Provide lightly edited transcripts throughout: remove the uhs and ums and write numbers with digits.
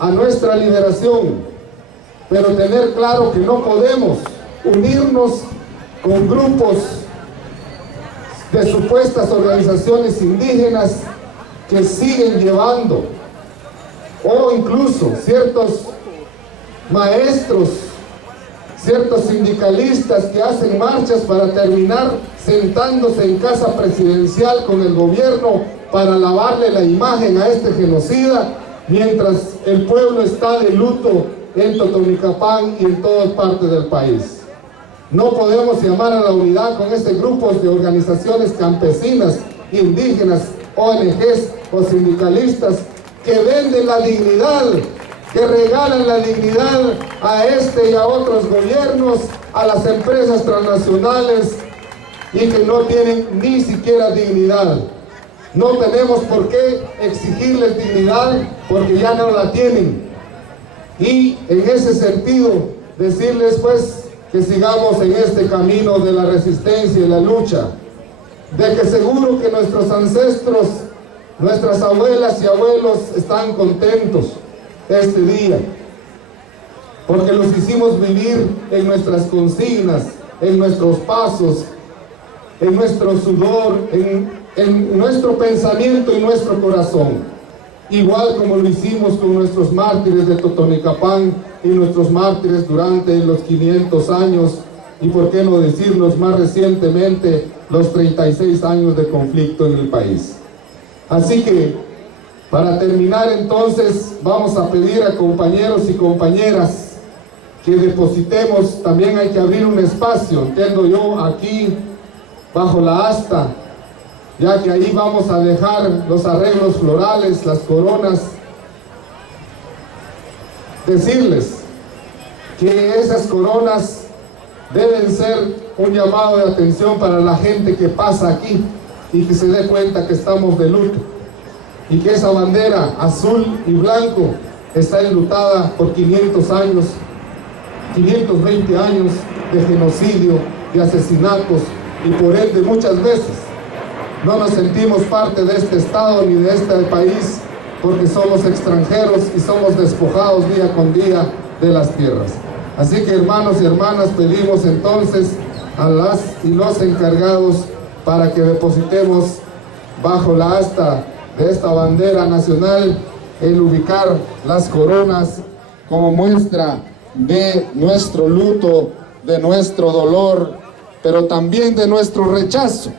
a nuestra liberación, pero tener claro que no podemos unirnos con grupos de supuestas organizaciones indígenas que siguen llevando, o incluso ciertos maestros, ciertos sindicalistas que hacen marchas para terminar sentándose en casa presidencial con el gobierno para lavarle la imagen a este genocida, mientras el pueblo está de luto en Totonicapán y en todas partes del país. No podemos llamar a la unidad con este grupo de organizaciones campesinas, indígenas, ONGs o sindicalistas que venden la dignidad, que regalan la dignidad a este y a otros gobiernos, a las empresas transnacionales, y que no tienen ni siquiera dignidad. No tenemos por qué exigirles dignidad porque ya no la tienen. Y en ese sentido, decirles pues que sigamos en este camino de la resistencia y la lucha, de que seguro que nuestros ancestros, nuestras abuelas y abuelos están contentos este día, porque los hicimos vivir en nuestras consignas, en nuestros pasos, en nuestro sudor, en nuestro pensamiento y nuestro corazón, igual como lo hicimos con nuestros mártires de Totonicapán y nuestros mártires durante los 500 años, y por qué no decirlos más recientemente, los 36 años de conflicto en el país. Así que, para terminar entonces, vamos a pedir a compañeros y compañeras que depositemos, también hay que abrir un espacio, entiendo yo, aquí, bajo la asta, ya que ahí vamos a dejar los arreglos florales, las coronas. Decirles que esas coronas deben ser un llamado de atención para la gente que pasa aquí y que se dé cuenta que estamos de luto, y que esa bandera azul y blanco está enlutada por 500 años, 520 años de genocidio, de asesinatos, y por ende muchas veces no nos sentimos parte de este Estado ni de este país porque somos extranjeros y somos despojados día con día de las tierras. Así que, hermanos y hermanas, pedimos entonces a las y los encargados para que depositemos bajo la asta de esta bandera nacional el ubicar las coronas como muestra de nuestro luto, de nuestro dolor, pero también de nuestro rechazo,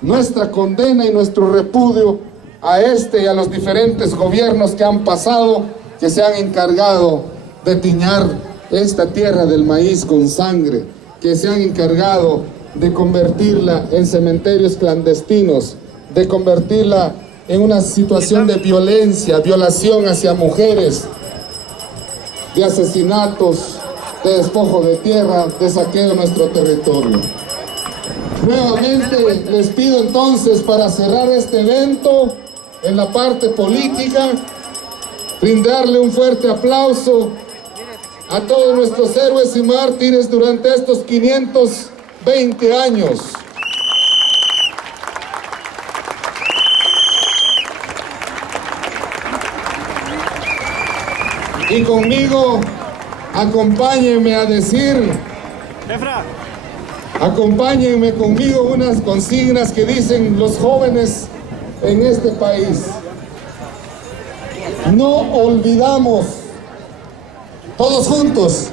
nuestra condena y nuestro repudio a este y a los diferentes gobiernos que han pasado, que se han encargado de tiñar esta tierra del maíz con sangre, que se han encargado de convertirla en cementerios clandestinos, de convertirla en una situación de violencia, violación hacia mujeres, de asesinatos, de despojo de tierra, de saqueo de nuestro territorio. Nuevamente les pido entonces, para cerrar este evento en la parte política, brindarle un fuerte aplauso a todos nuestros héroes y mártires durante estos 520 años. Y conmigo, acompáñenme a decir, acompáñenme conmigo unas consignas que dicen los jóvenes en este país. No olvidamos, todos juntos,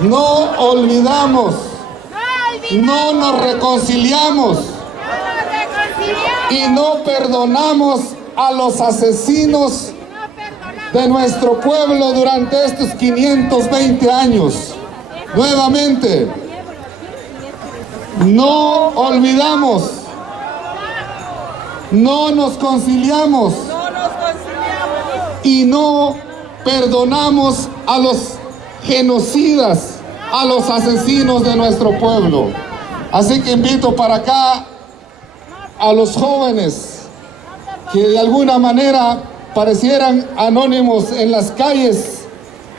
no olvidamos, no nos reconciliamos y no perdonamos a los asesinos de nuestro pueblo durante estos 520 años. Nuevamente, no olvidamos, no nos conciliamos y no perdonamos a los genocidas, a los asesinos de nuestro pueblo. Así que invito para acá a los jóvenes que de alguna manera parecieran anónimos en las calles,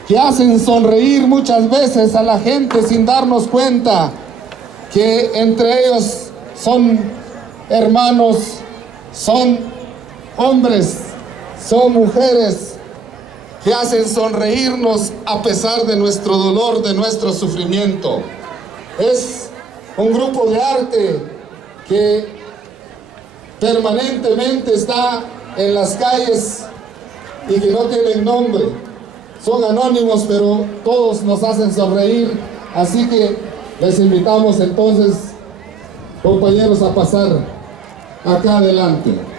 que hacen sonreír muchas veces a la gente sin darnos cuenta que entre ellos son hermanos, son hombres, son mujeres que hacen sonreírnos a pesar de nuestro dolor, de nuestro sufrimiento. Es un grupo de arte que permanentemente está en las calles y que no tienen nombre. Son anónimos, pero todos nos hacen sonreír. Así que les invitamos entonces, compañeros, a pasar acá adelante.